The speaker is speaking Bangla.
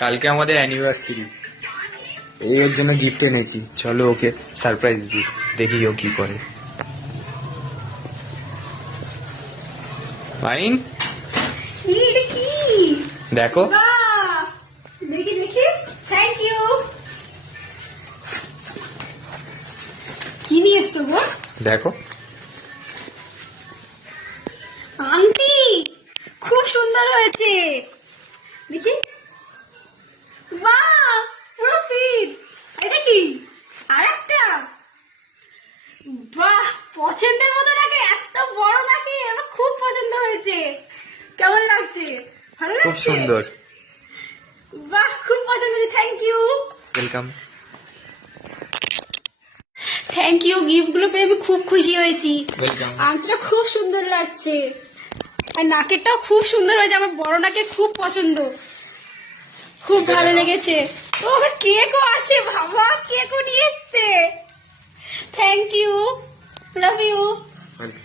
কালকে আমাদের অ্যানিভার্সারি, এই ওর জন্য গিফট এনেছি। চলো ওকে সারপ্রাইজ দিই, দেখি ও কি করে। ফাইন, এটা কি? দেখো। বাহ! দেখি দেখি। Thank you. কি নিয়ে এসছো গো? দেখো আন্টি, খুব সুন্দর হয়েছে। দেখি। বাহ, পুরো ফিট। এটা কি? আর একটা? বাহ, পছন্দের মতো নাকি, এত বড় নাকি, আমার খুব পছন্দ হয়েছে। কেমন লাগছে? ভালো লাগছে? খুব সুন্দর। বাহ, খুব পছন্দ হয়েছে। Thank you. Welcome. Thank you, gift গুলো পেয়ে আমি খুব খুশি হয়েছি। ওয়েলকাম। আংটিটা খুব সুন্দর লাগছে, আর নাকেরটাও খুব সুন্দর হয়েছে। আমার বড় নাকের খুব পছন্দ, খুব ভালো লেগেছে। ও, আমার কেকও আছে, বাবা কেকও নিয়ে এসছে। Thank you, love you. Welcome.